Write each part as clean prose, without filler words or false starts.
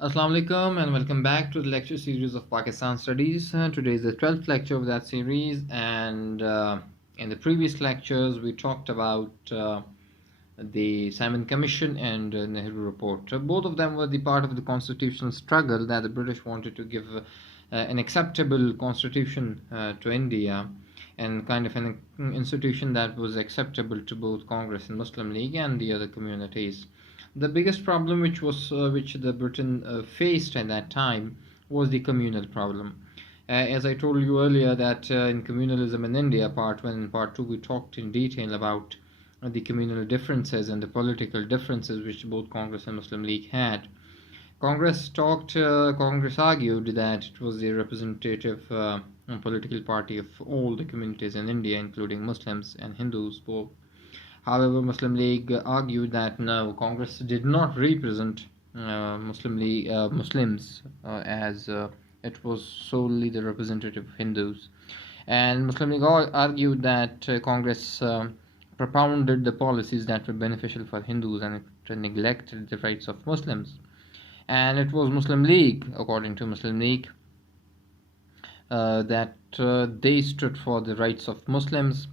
Assalamu alaikum and welcome back to the lecture series of Pakistan Studies. Today is the 12th lecture of that series, and in the previous lectures we talked about the Simon Commission and Nehru Report. Both of them were the part of the constitutional struggle that the British wanted to give an acceptable constitution to India, and kind of an institution that was acceptable to both Congress and Muslim League and the other communities. The biggest problem which the Britain faced at that time was the communal problem. As I told you earlier, that in communalism in India, part 1 and part 2, we talked in detail about the communal differences and the political differences which both Congress and Muslim League had. Congress argued that it was the representative political party of all the communities in India, including Muslims and Hindus both. However, Muslim League argued that no, Congress did not represent Muslims, as it was solely the representative of Hindus. And Muslim League argued that Congress propounded the policies that were beneficial for Hindus and it neglected the rights of Muslims. And it was Muslim League, according to Muslim League, that they stood for the rights of Muslims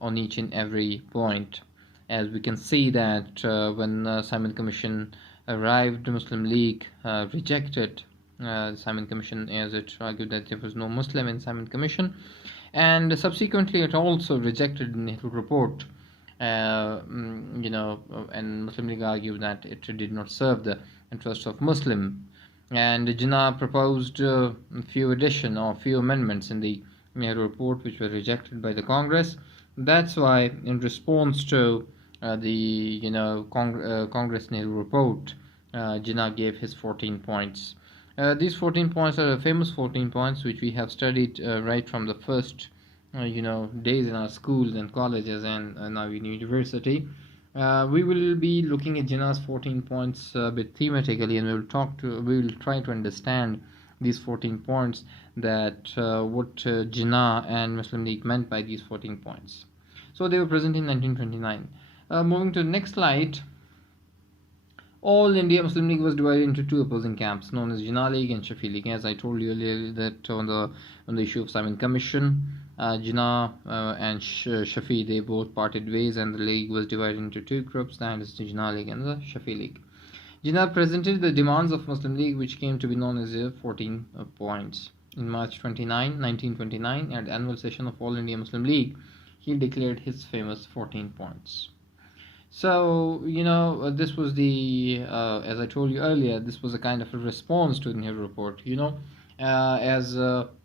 on each and every point. As we can see that when Simon Commission arrived, the Muslim League rejected Simon Commission, as it argued that there was no Muslim in Simon Commission, and subsequently it also rejected the Nehru Report. And Muslim League argued that it did not serve the interests of Muslim. And Jinnah proposed a few amendments in the Nehru Report which were rejected by the Congress. That's why, in response to Congress Nehru Report, Jinnah gave his 14 points. These 14 points are the famous 14 points which we have studied right from the first days in our schools and colleges and now in university. We will be looking at Jinnah's 14 points a bit thematically, and we will try to understand these 14 points, that what Jinnah and Muslim League meant by these 14 points. So they were present in 1929. Moving to the next slide, all India Muslim League was divided into two opposing camps known as Jinnah League and Shafi League. As I told you earlier, that on the issue of Simon Commission, Jinnah and Shafi, they both parted ways, and the league was divided into two groups, that is the Jinnah League and the Shafi League. Jinnah presented the demands of Muslim League, which came to be known as the 14 points. In March 1929, at the annual session of All India Muslim League, he declared his famous 14 points. So, this was as I told you earlier, this was a kind of a response to the Nehru Report. As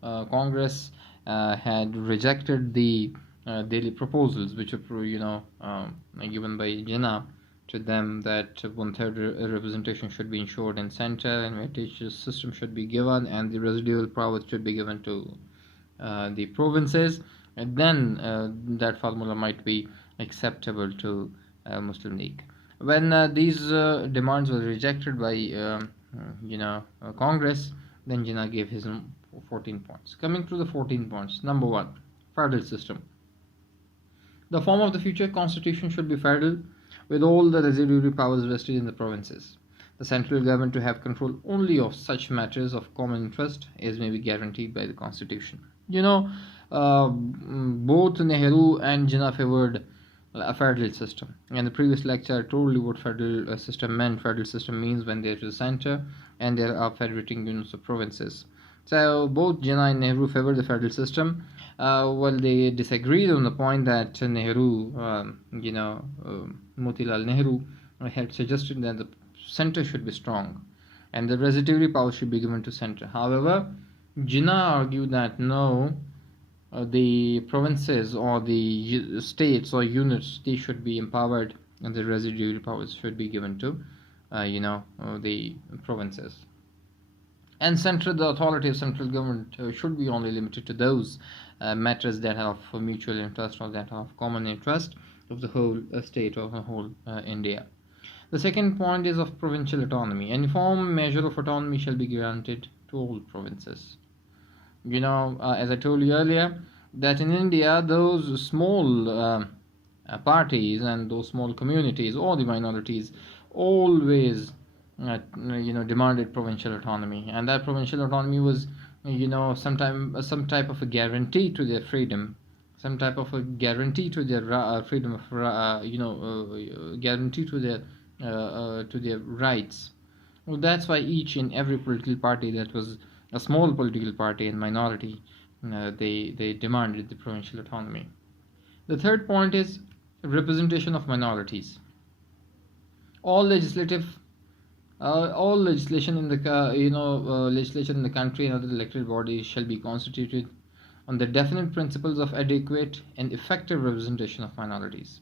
Congress had rejected the daily proposals which were, given by Jinnah to them, that 1/3 representation should be ensured in center, and weightage system should be given, and the residual powers should be given to the provinces, and then that formula might be acceptable to Muslim League. When these demands were rejected by Congress, then Jinnah gave his 14 points. Coming to the 14 points, number 1, federal system. The form of the future constitution should be federal, with all the residuary powers vested in the provinces. The central government to have control only of such matters of common interest as may be guaranteed by the constitution. Both Nehru and Jinnah favored a federal system. In the previous lecture, I told you what federal system meant. Federal system means when there is a center and there are federating units of provinces. So both Jinnah and Nehru favored the federal system. They disagreed on the point that Motilal Nehru had suggested that the center should be strong and the residuary power should be given to center. However, Jinnah argued that no, the provinces or the states or units, they should be empowered, and the residual powers should be given to the provinces. And the authority of central government should be only limited to those matters that are of mutual interest or that are of common interest of the whole state or the whole India. The second point is of provincial autonomy. Any form measure of autonomy shall be granted to all provinces. As I told you earlier, that in India, those small parties and those small communities or the minorities always demanded provincial autonomy, and that provincial autonomy was, some type of a guarantee to their freedom, some type of a guarantee to their freedom of, guarantee to their rights. Well, that's why each and every political party that was a small political party and minority, they demanded the provincial autonomy. The third point is representation of minorities. All legislative all legislation in the legislation in the country and other elected bodies shall be constituted on the definite principles of adequate and effective representation of minorities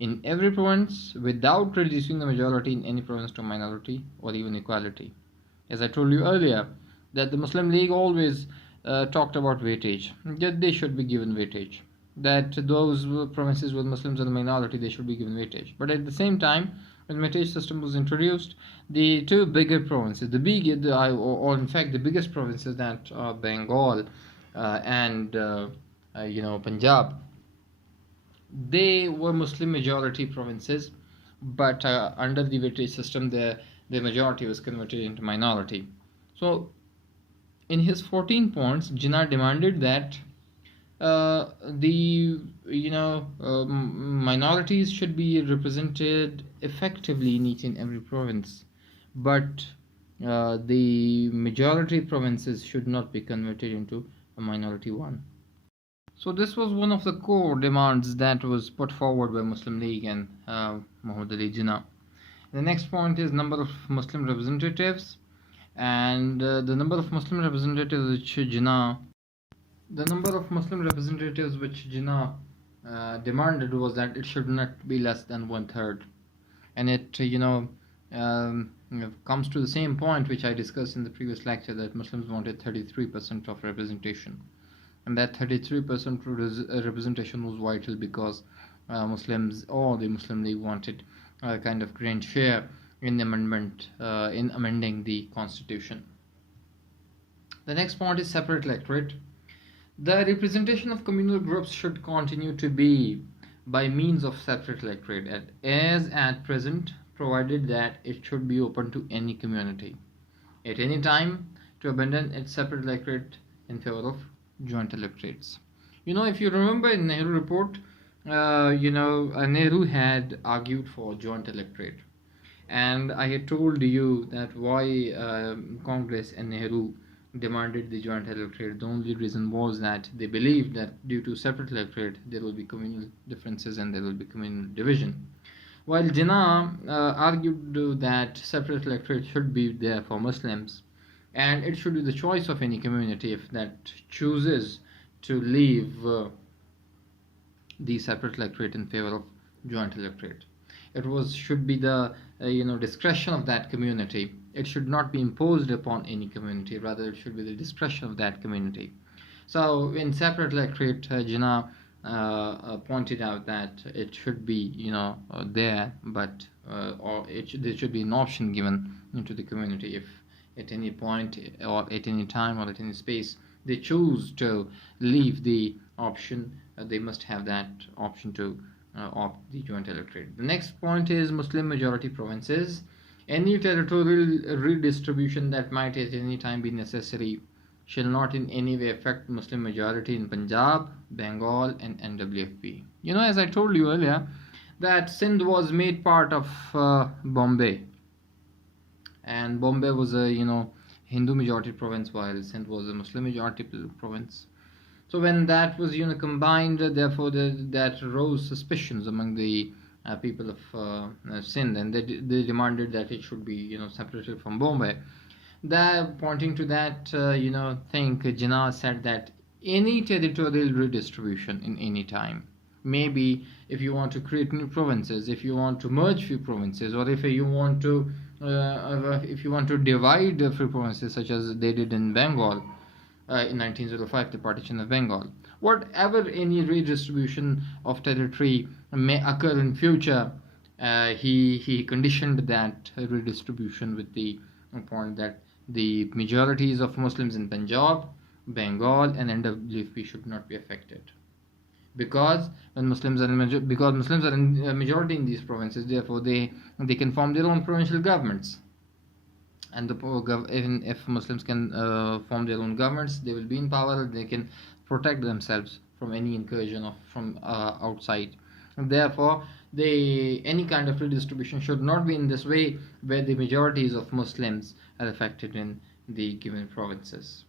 in every province without reducing the majority in any province to minority or even equality. As I told you earlier, that the Muslim League always talked about weightage, that they should be given weightage, that those provinces with Muslims are the minority, they should be given weightage. But at the same time, when the weightage system was introduced, the two bigger provinces, or in fact the biggest provinces, that are Bengal and Punjab, they were Muslim majority provinces, but under the weightage system, the majority was converted into minority. So, in his 14 points, Jinnah demanded that minorities should be represented effectively in each and every province, but the majority provinces should not be converted into a minority one. So this was one of the core demands that was put forward by Muslim League and Muhammad Ali Jinnah. The next point is number of Muslim representatives, and the number of Muslim representatives which Jinnah demanded was that it should not be less than 1/3, and it comes to the same point which I discussed in the previous lecture, that Muslims wanted 33% of representation, and that 33% representation was vital because Muslims or the Muslim League wanted a kind of grand share in amending the constitution. The next point is separate electorate. The representation of communal groups should continue to be by means of separate electorate as at present, provided that it should be open to any community at any time to abandon its separate electorate in favor of joint electorates. If you remember in Nehru report, Nehru had argued for joint electorate, and I had told you that why Congress and Nehru demanded the joint electorate. The only reason was that they believed that due to separate electorate there will be communal differences and there will be communal division, while Jinnah argued that separate electorate should be there for Muslims, and it should be the choice of any community if that chooses to leave the separate electorate in favor of joint electorate. It should be the discretion of that community. It should not be imposed upon any community, rather it should be the discretion of that community. So in separate electorate, Jinnah pointed out that it should be there, but there should be an option given to the community if at any point or at any time or at any space they choose to leave the option, they must have that option to opt the joint electorate. The next point is Muslim majority provinces. Any territorial redistribution that might at any time be necessary shall not in any way affect Muslim majority in Punjab, Bengal and NWFP. As I told you earlier, that Sindh was made part of Bombay, and Bombay was a Hindu majority province while Sindh was a Muslim majority province. So when that was combined, therefore that rose suspicions among the people of Sindh, and they demanded that it should be separated from Bombay. Pointing to that thing, Jinnah said that any territorial redistribution in any time, maybe if you want to create new provinces, if you want to merge few provinces, or if you want to divide few provinces, such as they did in Bengal in 1905, the partition of Bengal. Whatever any redistribution of territory may occur in future, he conditioned that redistribution with the point that the majorities of Muslims in Punjab, Bengal and NWFP should not be affected, because Muslims are in majority in these provinces, therefore they can form their own provincial governments. and even if Muslims can form their own governments, they will be in power. They can protect themselves from any incursion from outside. And therefore, any kind of redistribution should not be in this way, where the majorities of Muslims are affected in the given provinces.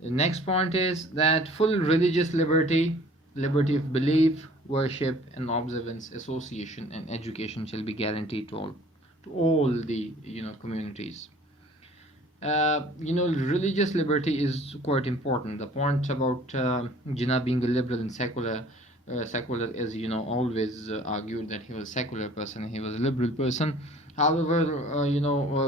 The next point is that full religious liberty of belief, worship, and observance, association, and education shall be guaranteed to all the communities. Religious liberty is quite important. The point about Jinnah being a liberal and secular is, always argued that he was a secular person, he was a liberal person. However,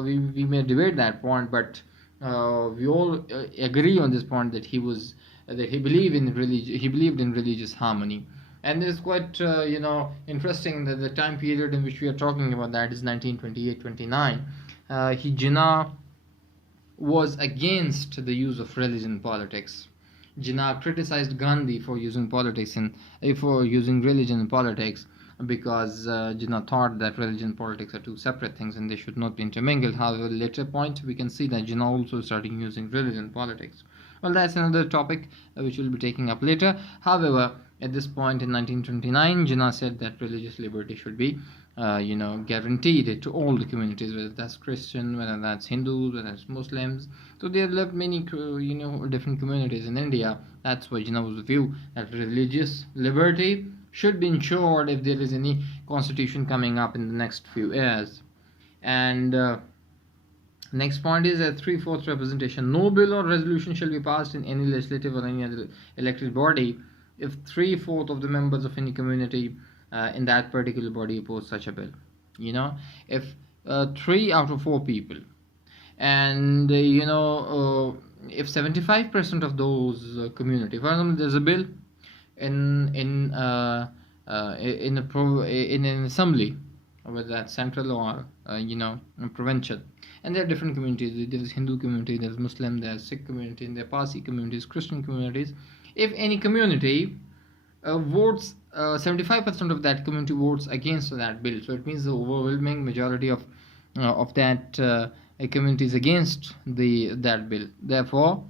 we may debate that point, but we all agree on this point that he believed in religious harmony. And it is quite interesting that the time period in which we are talking about, that is 1928-29, Jinnah was against the use of religion in politics. Jinnah criticized Gandhi for using religion in politics, because Jinnah thought that religion and politics are two separate things and they should not be intermingled. However, later point we can see that Jinnah also started using religion in politics. Well, that's another topic which we'll be taking up later. However, at this point in 1929, Jinnah said that religious liberty should be guaranteed to all the communities, whether that's Christian, whether that's Hindus, whether that's Muslims. So there lived many different communities in India. That's why Jinnah was the view that religious liberty should be ensured if there is any constitution coming up in the next few years. And next point is that 3/4 representation. No bill or resolution shall be passed in any legislative or any other elected body if 3/4 of the members of any community in that particular body oppose such a bill. If 3 out of 4 people, and if 75% of those community, for example, there's a bill in an assembly, whether that's central or provincial, and there are different communities. There's Hindu community, there's Muslim, there's Sikh community, and there are Parsi communities, Christian communities. If any community votes, 75% of that community votes against that bill, so it means the overwhelming majority of that community is against that bill. Therefore,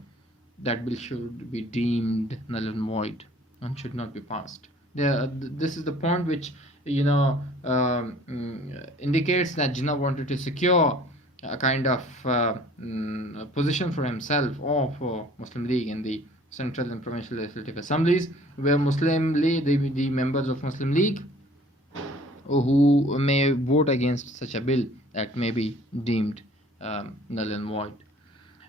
that bill should be deemed null and void and should not be passed. This is the point which indicates that Jinnah wanted to secure a kind of position for himself or for Muslim League in the central and provincial legislative assemblies, where Muslim League, the members of Muslim League who may vote against such a bill that may be deemed null and void.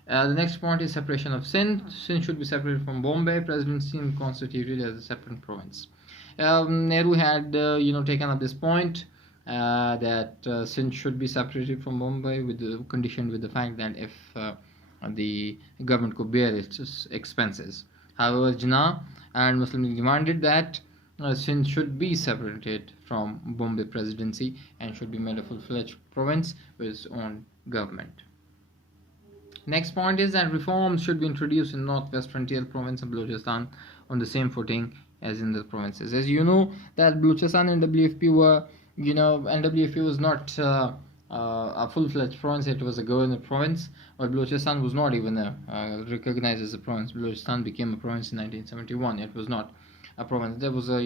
The next point is separation of Sindh. Sindh should be separated from Bombay Presidency and constituted as a separate province. Nehru had taken up this point that Sindh should be separated from Bombay, with the condition, with the fact that if the government could bear its expenses. However, Jinnah and Muslim League demanded that Sindh should be separated from Bombay Presidency and should be made a full-fledged province with its own government. Next point is that reforms should be introduced in Northwest Frontier Province and Balochistan on the same footing as in the provinces. As you know, that Balochistan and WFP were, NWFP was not a full-fledged province, it was a governor province, but Balochistan was not even recognized as a province. Balochistan became a province in 1971. It was not a province. There was a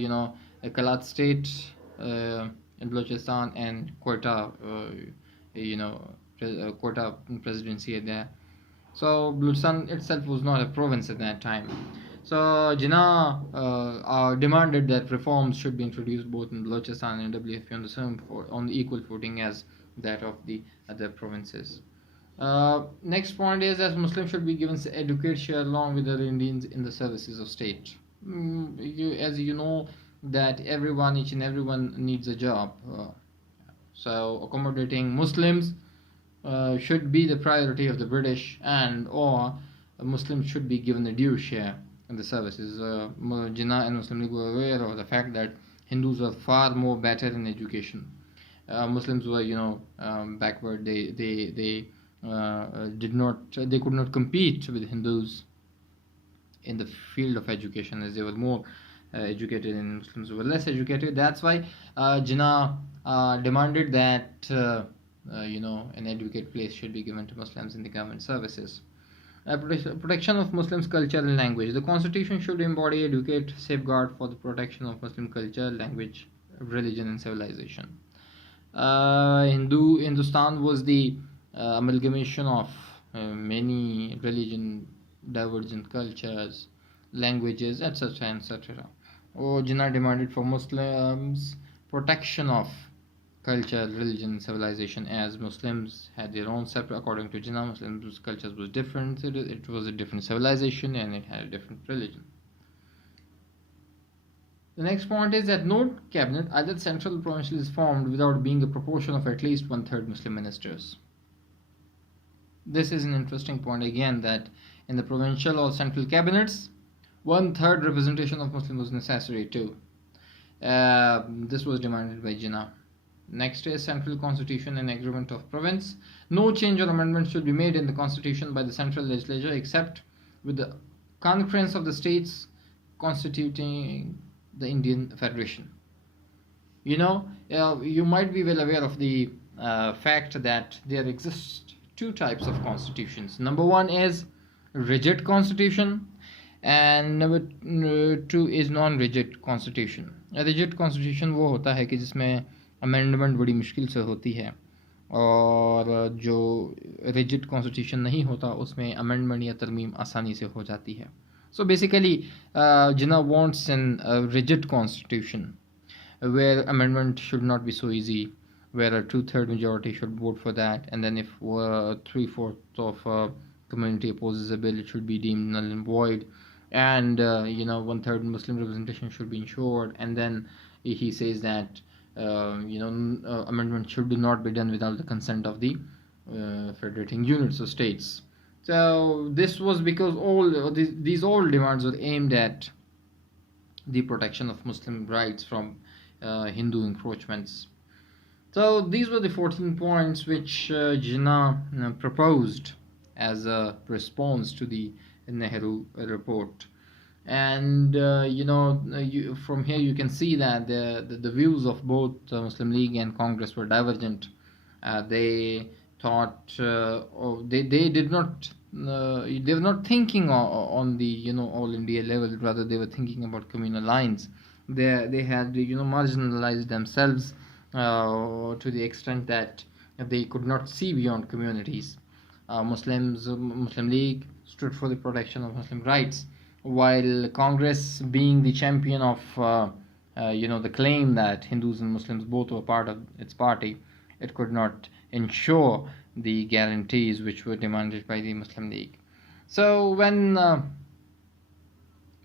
Kalat state in Balochistan and Quetta, Quetta presidency there. So Balochistan itself was not a province at that time. So Jinnah demanded that reforms should be introduced both in Balochistan and WFP on the equal footing as that of the other provinces. Next point is that Muslims should be given adequate share along with other Indians in the services of state. As you know, that each and everyone needs a job. So accommodating Muslims should be the priority of the British, or Muslims should be given a due share in the services. Jinnah and Muslim League were aware of the fact that Hindus were far more better in education. Muslims were, backward. They could not compete with Hindus in the field of education, as they were more educated and Muslims were less educated. That's why Jinnah demanded that an adequate place should be given to Muslims in the government services. Protection of Muslims' culture and language. The constitution should embody, educate, safeguard for the protection of Muslim culture, language, religion, and civilization. Hindustan was the amalgamation of many religion, divergent cultures, languages, etc., etc. Jinnah demanded for Muslims protection of culture, religion, civilization, as Muslims had their own separate. According to Jinnah, Muslims' cultures was different. It was a different civilization and it had a different religion. The next point is that no cabinet, either central or provincial, is formed without being a proportion of at least 1/3 Muslim ministers. This is an interesting point again, that in the provincial or central cabinets, 1/3 representation of Muslims was necessary too. This was demanded by Jinnah. Next is central constitution and agreement of province. No change or amendment should be made in the constitution by the central legislature except with the concurrence of the states constituting the Indian Federation. You might be well aware of the fact that there exist two types of constitutions. Number one is rigid constitution, and number two is non-rigid constitution. A rigid constitution वो होता है कि जिसमें amendment बड़ी मुश्किल से होती है, और जो रिजिड कॉन्स्टिट्यूशन नहीं होता उसमें अमेंडमेंट या तरमीम आसानी से हो जाती है. So basically, Jinnah wants a rigid constitution where amendment should not be so easy, where a 2/3 majority should vote for that, and then if 3/4 of community opposes a bill, it should be deemed null and void, and 1/3 Muslim representation should be ensured. And then he says that amendment should not be done without the consent of the federating units or states. So this was because these all demands were aimed at the protection of Muslim rights from Hindu encroachments. So these were the 14 points which Jinnah proposed as a response to the Nehru report. And from here you can see that the views of both Muslim League and Congress were divergent. They thought they did not they were not thinking on the all India level. Rather, they were thinking about communal lines. They had marginalized themselves to the extent that they could not see beyond communities. Muslim League stood for the protection of Muslim rights, while Congress, being the champion of the claim that Hindus and Muslims both were part of its party, it could not ensure the guarantees which were demanded by the Muslim League. So when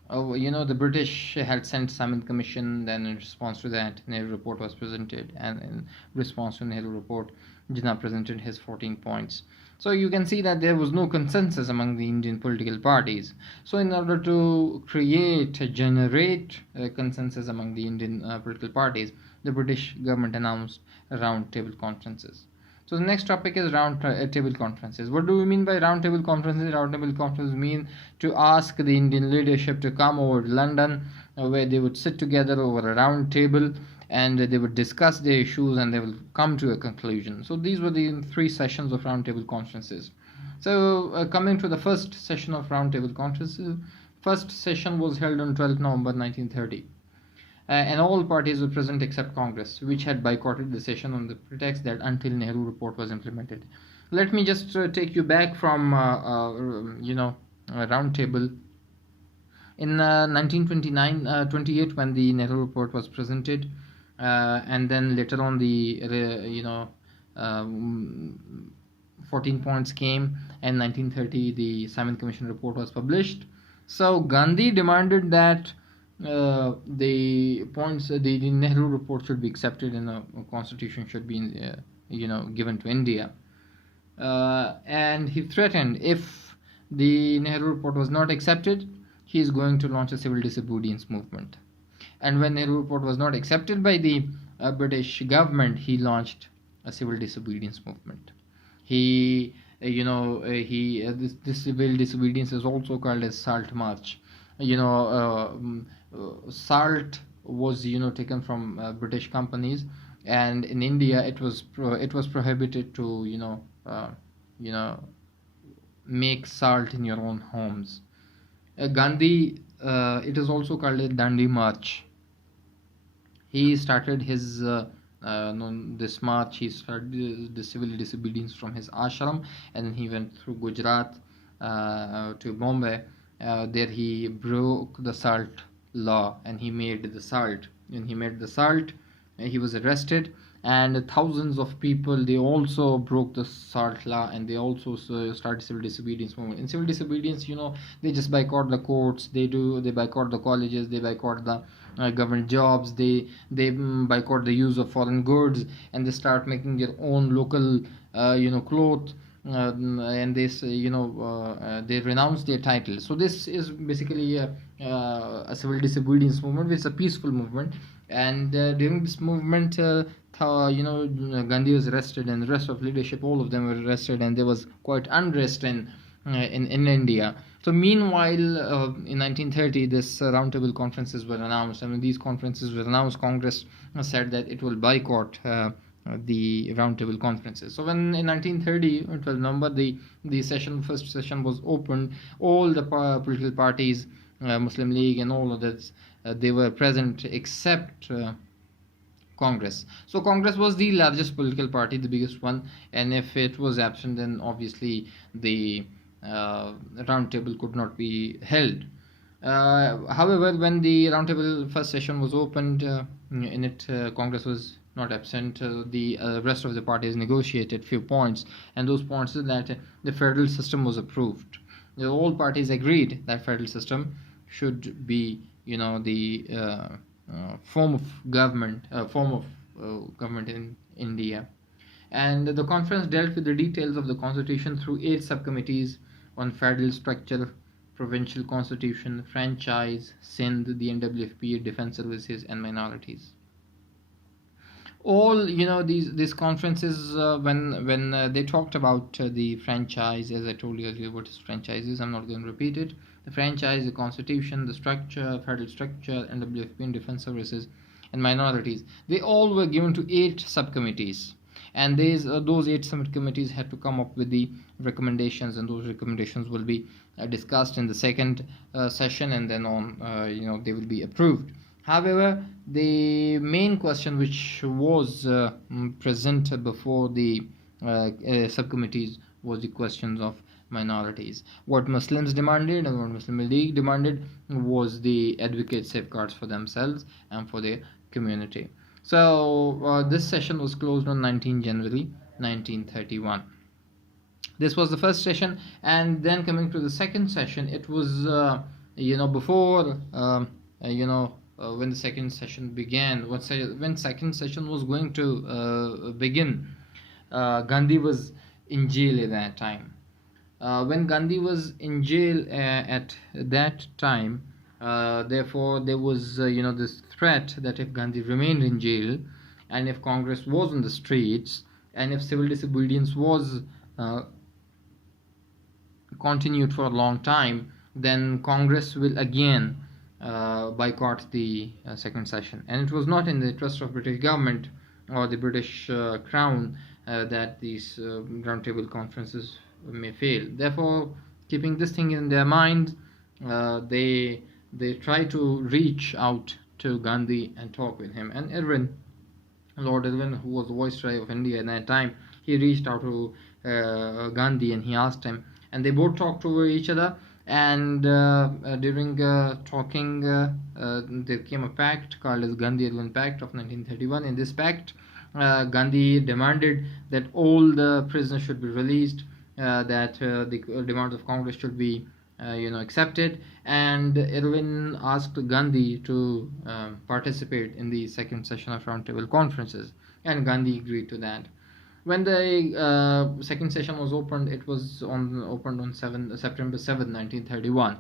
the British had sent Simon Commission, then in response to that, Nehru report was presented, and in response to Nehru report, Jinnah presented his 14 points. So you can see that there was no consensus among the Indian political parties. So in order to generate a consensus among the Indian political parties, the British government announced round table conferences. So the next topic is round table conferences. What do we mean by round table conferences? Round table conferences mean to ask the Indian leadership to come over to London, where they would sit together over a round table, and they would discuss their issues and they will come to a conclusion. So these were the 3 sessions of round table conferences. So coming to the first session of round table conferences, first session was held on 12th November 1930. And all parties were present except Congress, which had boycotted the session on the pretext that until Nehru report was implemented. Let me just take you back from a round table. In 1928, when the Nehru report was presented, and then later on the 14 points came, and 1930 the Simon Commission report was published. So Gandhi demanded that the Nehru report should be accepted and a constitution should be given to India, and he threatened if the Nehru report was not accepted, he is going to launch a civil disobedience movement. And when Nehru report was not accepted by the British government, he launched a civil disobedience movement. This civil disobedience is also called as Salt March. Salt was taken from British companies, and in India it was prohibited to you know make salt in your own homes. Gandhi, it is also called a Dandi March. He started his this march. He started the civil disobedience from his ashram, and then he went through Gujarat to Bombay. There he broke the salt law, and he made the salt. When he made the salt, he was arrested, and thousands of people, they also broke the salt law, and they also started civil disobedience movement. In civil disobedience, they just boycott the courts, they boycott the colleges, they boycott the government jobs, they boycott the use of foreign goods, and they start making their own local cloth, and they renounce their titles. So this is basically a civil disobedience movement. It's a peaceful movement, and during this movement, Gandhi was arrested, and the rest of leadership, all of them were arrested, and there was quite unrest in India. So meanwhile, in 1930, this roundtable conferences were announced, and when these conferences were announced, Congress said that it will boycott the roundtable conferences. So when in 1930, 12 November, the first session was opened, all the political parties, Muslim League and all of this, they were present except Congress. So Congress was the largest political party, the biggest one, and if it was absent, then obviously the roundtable could not be held. However, when the roundtable first session was opened, in it Congress was not absent. The rest of the parties negotiated few points, and those points is that the federal system was approved. All parties agreed that federal system should be, the form of government in India. And the conference dealt with the details of the constitution through 8 subcommittees on federal structure, provincial constitution, franchise, Sindh, the NWFP, defense services, and minorities. All these conferences, when they talked about the franchise, as I told you earlier, what is franchises, I'm not going to repeat it. The franchise, the constitution, the structure, federal structure, NWFP, and defense services, and minorities, they all were given to 8 subcommittees, and those 8 subcommittees had to come up with the recommendations, and those recommendations will be discussed in the second session, and then on they will be approved. However, the main question which was present before the subcommittees was the questions of minorities. What Muslims demanded and what Muslim League demanded was the advocate safeguards for themselves and for their community. So this session was closed on 19 January 1931. This was the first session, and then coming to the second session, it was before when the second session began, when second session was going to begin, Gandhi was in jail at that time. When Gandhi was in jail at that time, therefore there was this threat that if Gandhi remained in jail, and if Congress was on the streets, and if civil disobedience was continued for a long time, then Congress will again boycott the second session. And it was not in the interest of British government or the British crown that these roundtable conferences may fail. Therefore, keeping this thing in their mind, they try to reach out to Gandhi and talk with him. And Lord Irwin, who was the viceroy of India at that time, he reached out to Gandhi, and he asked him, and they both talked to each other. And during talking, there came a pact called as Gandhi-Irwin Pact of 1931. In this pact, Gandhi demanded that all the prisoners should be released, that the demands of Congress should be accepted, and Irwin asked Gandhi to participate in the second session of roundtable conferences, and Gandhi agreed to that. When the second session was opened, it was opened on September 7, 1931,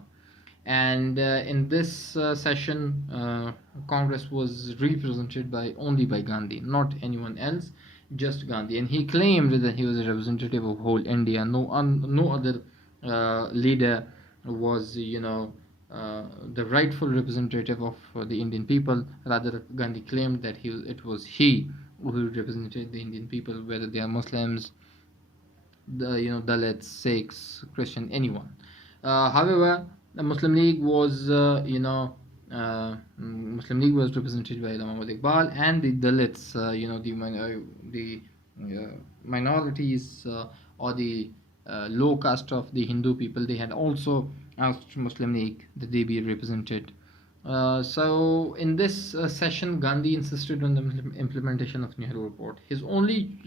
and in this session, Congress was represented only by Gandhi, not anyone else, just Gandhi, and he claimed that he was a representative of whole India. No other leader was the rightful representative of the Indian people. Rather, Gandhi claimed that it was he who represented the Indian people, whether they are Muslims, Dalits, Sikhs, Christian, anyone. However, the Muslim League was Muslim League was represented by Muhammad Iqbal, and the Dalits, the minorities, or the low caste of the Hindu people, they had also asked Muslim League that they be represented. So in this session, Gandhi insisted on the implementation of Nehru Report. His only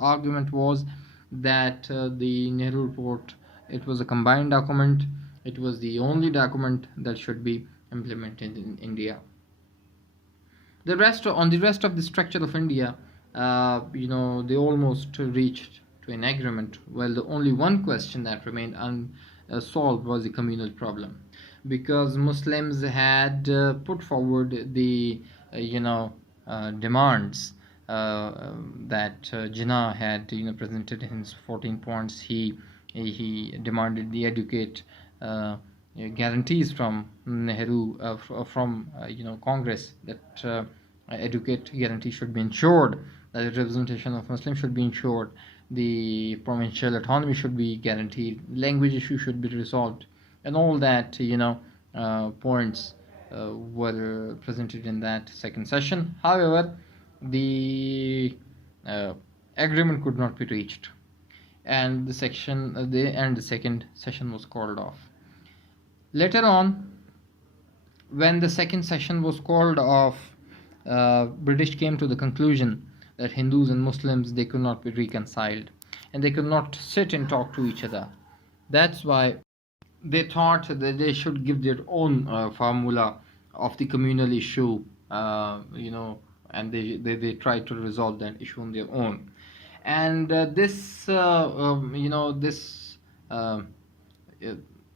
argument was that the Nehru Report, it was a combined document. It was the only document that should be implemented in India. The rest of the structure of India, they almost reached to an agreement. Well, the only one question that remained unsolved was the communal problem, because Muslims had put forward the demands that Jinnah had presented in his 14 points. He demanded the educate guarantees from Nehru, from Congress, that educate guarantee should be ensured, that the representation of Muslims should be ensured, the provincial autonomy should be guaranteed, language issue should be resolved, and all that points were presented in that second session. However, the agreement could not be reached, and the second session was called off. Later on, when the second session was called off, British came to the conclusion that Hindus and Muslims, they could not be reconciled, and they could not sit and talk to each other. That's why they thought that they should give their own formula of the communal issue, and they tried to resolve that issue on their own. And this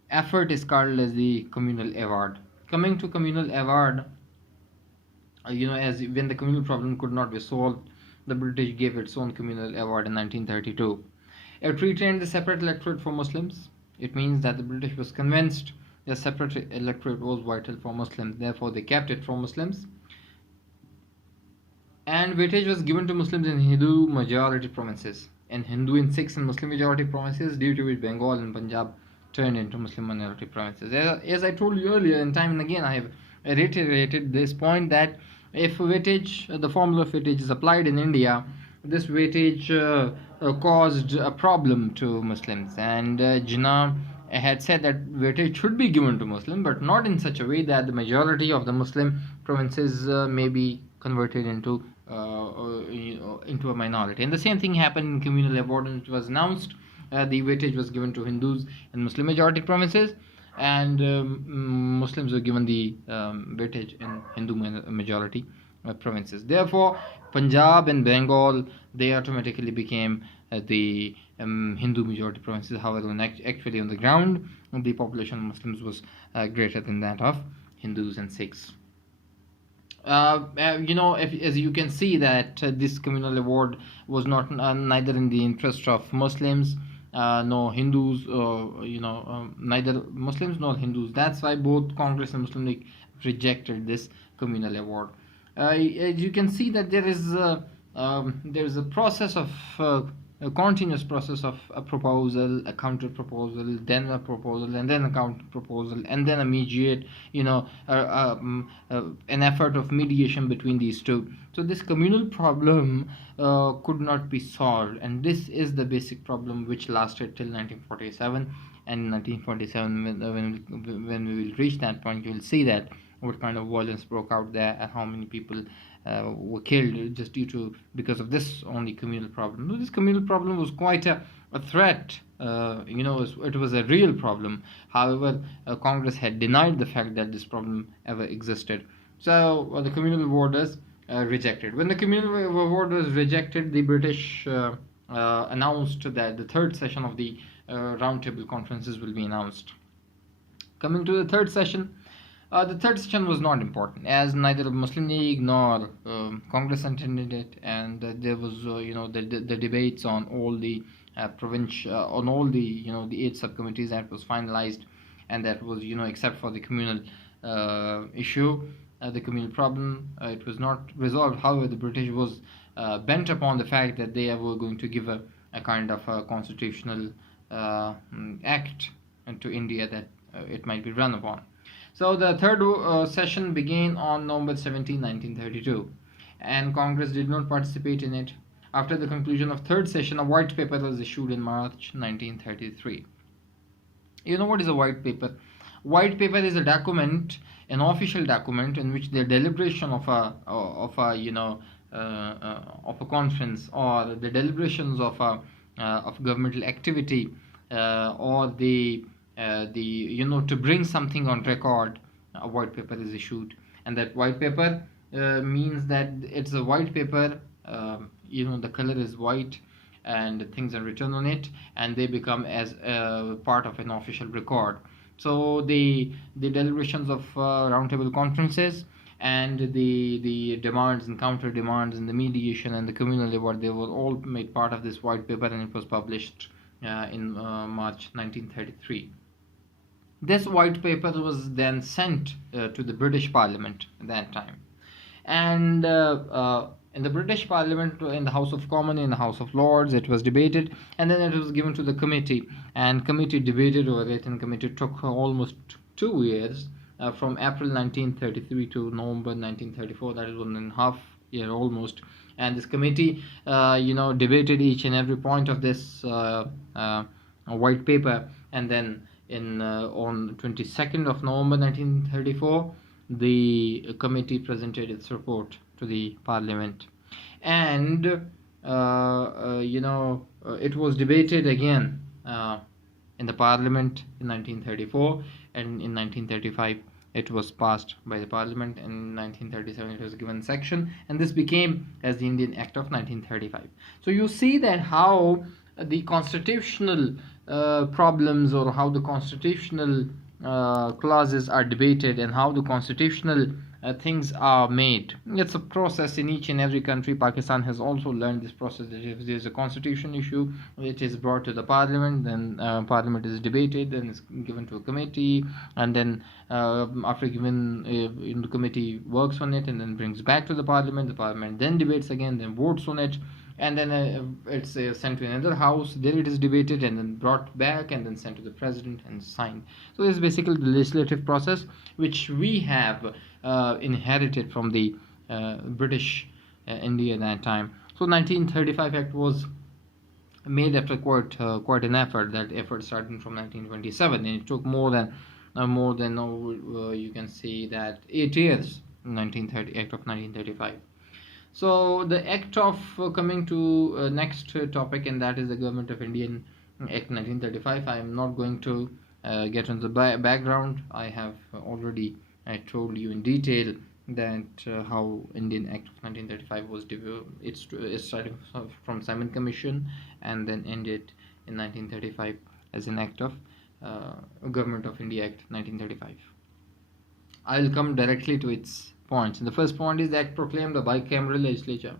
effort is called as the Communal Award. Coming to Communal Award, as when the communal problem could not be solved, the British gave its own Communal Award in 1932. It retained the separate electorate for Muslims. It means that the British was convinced the separate electorate was vital for Muslims, therefore they kept it for Muslims. And weightage was given to Muslims in Hindu majority provinces, and Hindu in Sikhs and Muslim majority provinces, due to which Bengal and Punjab turned into Muslim minority provinces. As I told you earlier, and time and again I have reiterated this point, that if weightage, the formula of weightage is applied in India, this weightage caused a problem to Muslims, and Jinnah had said that weightage should be given to Muslims, but not in such a way that the majority of the Muslim provinces may be converted into a minority. And the same thing happened in Communal Award, when it was announced. The weightage was given to Hindus in Muslim majority provinces, and Muslims were given the weightage in Hindu majority provinces. Therefore, Punjab and Bengal, they automatically became the Hindu majority provinces. However, actually on the ground, the population of Muslims was greater than that of Hindus and Sikhs. As you can see, that this Communal Award was not neither in the interest of Muslims nor Hindus, neither Muslims nor Hindus. That's why both Congress and Muslim League rejected this Communal Award. As you can see, that there is a process of a continuous process of a proposal, a counter proposal, then a proposal, and then a counter proposal, and then a mediate, an effort of mediation between these two. So this communal problem could not be solved, and this is the basic problem which lasted till 1947. And in 1947, when we will reach that point, you will see that what kind of violence broke out there, and how many people were killed just because of this only communal problem. So this communal problem was quite a threat. It was a real problem. However, Congress had denied the fact that this problem ever existed. So the Communal Award was rejected. When the Communal Award was rejected, the British announced that the third session of the roundtable conferences will be announced. Coming to the third session, was not important, as neither the Muslim League nor Congress attended it, and there was the debates on all the on all the 8 subcommittees that was finalized, and that was except for the communal issue, the communal problem, it was not resolved. However, the British was bent upon the fact that they were going to give a kind of a constitutional act to India that it might be run upon. So the third session began on November 17, 1932, and Congress did not participate in it. After the conclusion of third session, a white paper was issued in March 1933. You know what is a white paper? White paper is a document, an official document, in which the deliberation of a conference, or the deliberations of governmental activity, or to bring something on record, a white paper is issued. And that white paper means that it's a white paper, the color is white, and things are written on it, and they become as part of an official record. So the deliberations of roundtable conferences, and the demands and counter demands, and the mediation and the communal award, they were all made part of this white paper, and it was published in March 1933. This white paper was then sent to the British Parliament at that time, and in the British Parliament, in the House of Commons, in the House of Lords, it was debated, and then it was given to the committee, and committee debated over it, and committee took almost 2 years, from April 1933 to November 1934. That is 1.5 years almost. And this committee, debated each and every point of this white paper, and then on 22nd of November 1934, the committee presented its report to the Parliament, and it was debated again in the Parliament in 1934, and in 1935 it was passed by the Parliament, and in 1937 it was given section, and this became as the Indian Act of 1935. So you see that how the constitutional problems, or how the constitutional clauses are debated, and how the constitutional things are made. It's a process in each and every country. Pakistan has also learned this process, that if there is a constitution issue, it is brought to the Parliament, then Parliament is debated, then it's given to a committee, and then after given in the committee works on it, and then brings back to the Parliament then debates again, then votes on it, and then it's sent to another house, there it is debated, and then brought back, and then sent to the president and signed. So this is basically the legislative process which we have inherited from the British India at that time. So 1935 Act was made after quite an effort. That effort started from 1927, and it took more than you can see that 8 years. 1930 Act of 1935. So the act of coming to next topic, and that is the Government of Indian Act 1935. I am not going to get into the background. I have already told you in detail that how Indian Act of 1935 was developed. It started from Simon Commission, and then ended in 1935 as an act of Government of India Act 1935. I will come directly to its points. And the first point is, the act proclaimed a bicameral legislature.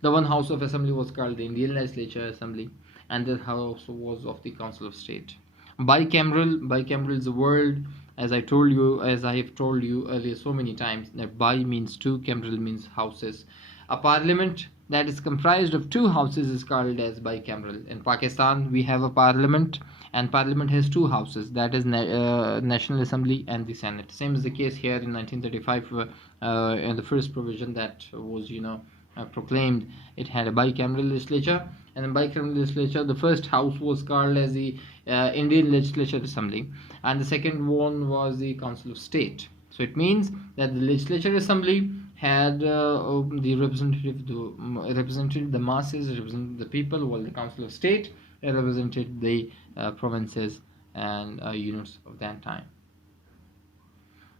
The one house of assembly was called the Indian Legislature Assembly, and the house was of the Council of State. Bicameral is a word, as I have told you earlier so many times, that bi means two, cameral means houses. A parliament that is comprised of two houses is called as bicameral. In Pakistan, we have a parliament, and parliament has two houses, that is National Assembly and the Senate. Same is the case here in 1935, in the first provision that was proclaimed. It had a bicameral legislature, and in bicameral legislature, the first house was called as the Indian Legislature Assembly, and the second one was the Council of State. So it means that the Legislature Assembly had the represented the masses, represented the people, while the Council of State represented the provinces and units of that time.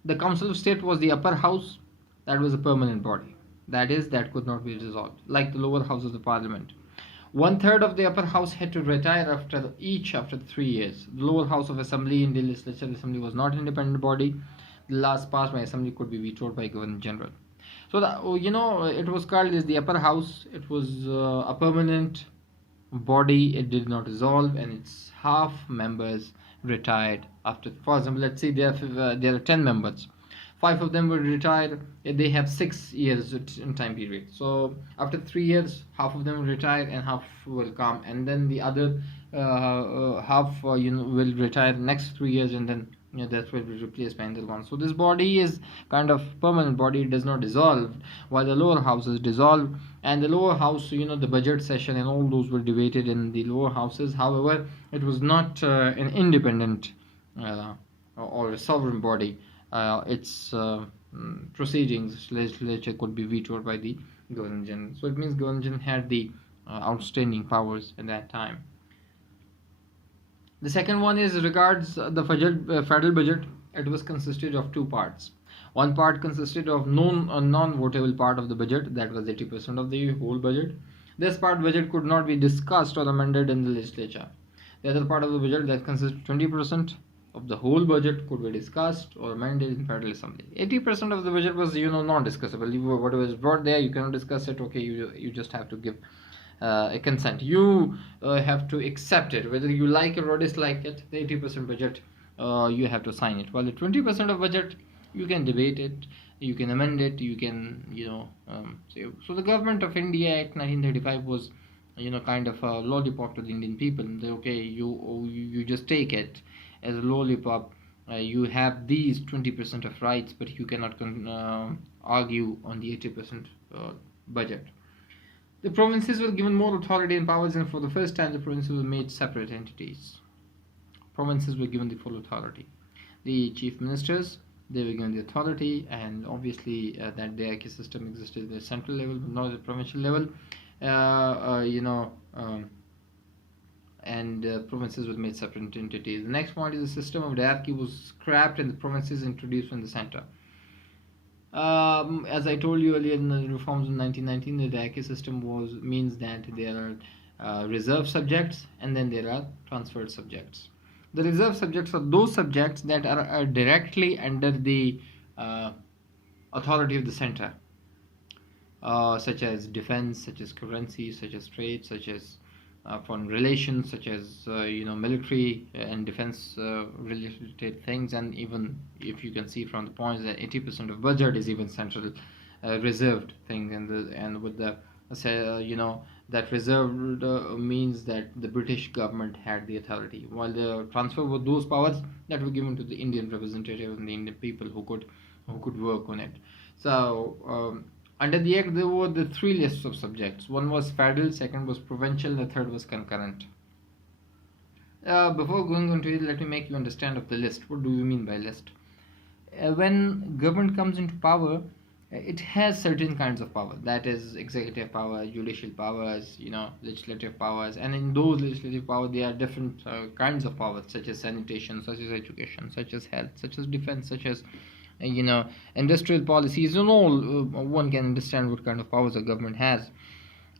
The Council of State was the upper house, that was a permanent body, that could not be dissolved, like the lower house of the Parliament. 1/3 of the upper house had to retire after 3 years. The lower house of Assembly, Indian Legislature Assembly, was not an independent body. The laws passed by Assembly could be vetoed by Governor General. So it was called as the upper house. It was a permanent body. It did not dissolve, and its half members retired after. For example, let's say there are 10 members. 5 of them will retire. They have 6 years in time period. So after 3 years, half of them will retire and half will come, and then the other half will retire next 3 years, and then that will be replaced by another one. So this body is kind of permanent body. It does not dissolve, while the lower houses dissolve. And the lower house, the budget session and all those were debated in the lower houses. However, it was not an independent or a sovereign body. Its proceedings, legislature could be vetoed by the Governor General. So it means Governor General had the outstanding powers at that time. The second one is regards the federal budget. It was consisted of two parts. One part consisted of non-votable part of the budget, that was 80% of the whole budget. This part budget could not be discussed or amended in the legislature. The other part of the budget that consisted 20% of the whole budget could be discussed or amended in Federal Assembly. 80% of the budget was non-discussable. Whatever is brought there, you cannot discuss it. Okay, you just have to give a consent. You have to accept it, whether you like it or dislike it. The 80% budget, you have to sign it. While the 20% of budget, you can debate it, you can amend it, you can so the Government of India Act 1935 was kind of a lollipop to the Indian people. Okay, you just take it as a lollipop. You have these 20% of rights, but you cannot argue on the 80% budget. The provinces were given more authority and powers, and for the first time the provinces were made separate entities. Provinces were given the full authority. The chief ministers, they were given the authority, and obviously that diarchy system existed at the central level but not at the provincial level. Provinces were made separate entities. The next point is the system of diarchy was scrapped and the provinces introduced from the center. As I told you earlier, in the reforms in 1919, the diarchy system means that there are reserved subjects and then there are transferred subjects. The reserved subjects are those subjects that are directly under the authority of the center, such as defense, such as currency, such as trade, such as foreign relations, such as military and defense related things. And even if you can see from the points that 80% of budget is even central reserved thing, and with the that reserved means that the British government had the authority, while the transfer of those powers that were given to the Indian representative and the Indian people who could work on it. So under the Act, there were the three lists of subjects. One was federal, second was provincial, the third was concurrent. Before going on to it, let me make you understand of the list. What do we mean by list? When government comes into power, it has certain kinds of power. That is executive power, judicial powers, legislative powers. And in those legislative powers, there are different kinds of powers, such as sanitation, such as education, such as health, such as defense, such as industrial policies, and all. One can understand what kind of powers a government has.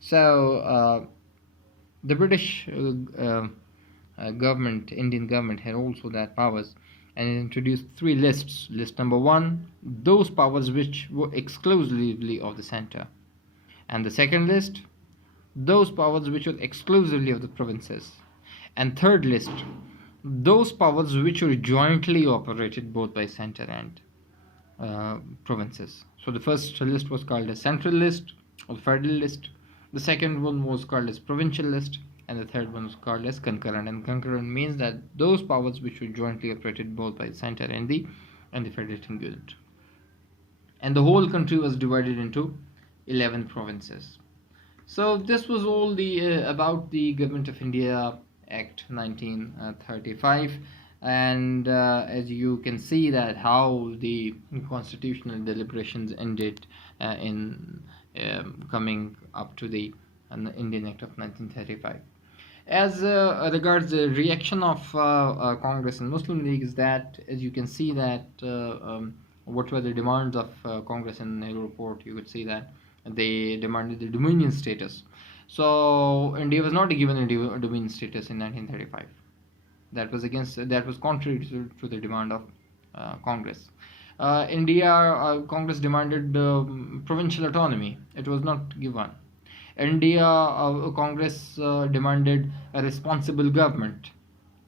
So the British government, Indian government, had also that powers, and it introduced three lists. List number one, those powers which were exclusively of the center, and the second list, those powers which were exclusively of the provinces, and third list, those powers which were jointly operated both by center and provinces. So the first list was called as central list or federal list, the second one was called as provincial list, and the third one was called as concurrent. And concurrent means that those powers which were jointly operated both by the center and the federating unit. And the whole country was divided into 11 provinces. So this was all the about the Government of India Act 1935. And as you can see that how the constitutional deliberations ended in coming up to the Indian Act of 1935. As regards the reaction of Congress and Muslim League, is that, as you can see that what were the demands of Congress in Nehru report, you could see that they demanded the dominion status. So India was not given a dominion status in 1935. That was contrary to the demand of Congress. Congress demanded provincial autonomy. It was not given. Congress demanded a responsible government.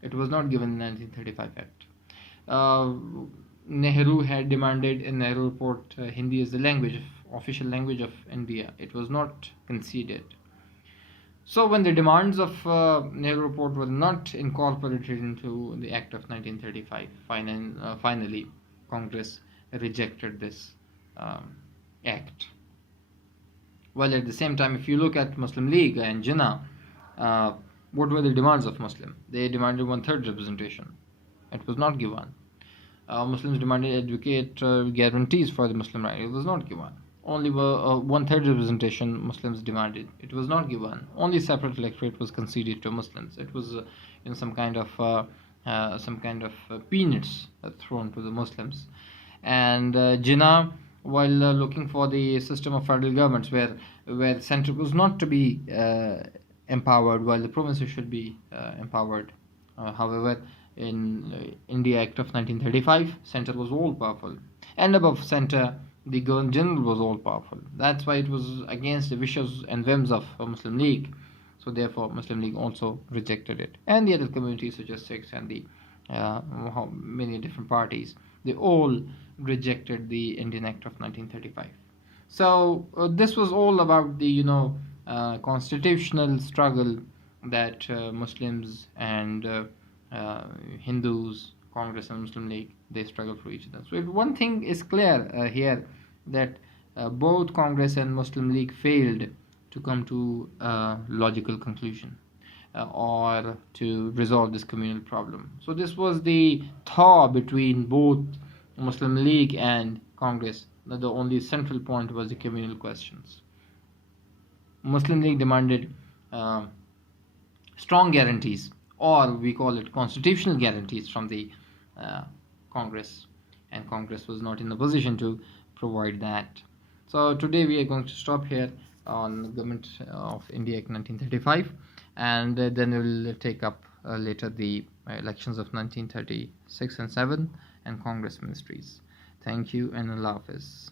It was not given in 1935 Act. Nehru had demanded in Nehru report Hindi is the language, official language of India. It was not conceded. So when the demands of Nehru report were not incorporated into the Act of 1935, finally Congress rejected this act. Well, at the same time, if you look at Muslim League and Jinnah, what were the demands of Muslim? They demanded 1/3 representation. It was not given. Muslims demanded advocate guarantees for the Muslim right. It was not given. Only 1/3 representation Muslims demanded. It was not given. Only separate electorate was conceded to Muslims. It was in some kind of peanuts thrown to the Muslims. And Jinnah, while looking for the system of federal governments where the center was not to be empowered, while the provinces should be empowered. However, in India Act of 1935, center was all powerful, and above center, the Governor General was all powerful. That's why it was against the wishes and whims of Muslim League. So therefore, Muslim League also rejected it, and the other communities such as Sikhs and the many different parties, they all rejected the Indian Act of 1935. So this was all about the constitutional struggle that Muslims and Hindus, Congress and Muslim League, they struggle for each other. So if one thing is clear here, that both Congress and Muslim League failed to come to a logical conclusion or to resolve this communal problem. So this was the thaw between both Muslim League and Congress. The only central point was the communal questions. Muslim League demanded strong guarantees, or we call it constitutional guarantees, from the Congress, and Congress was not in a position to provide that. So today we are going to stop here on Government of India Act 1935, and then we will take up later the elections of 1936 and 7 and Congress ministries. Thank you, and Allah Hafiz.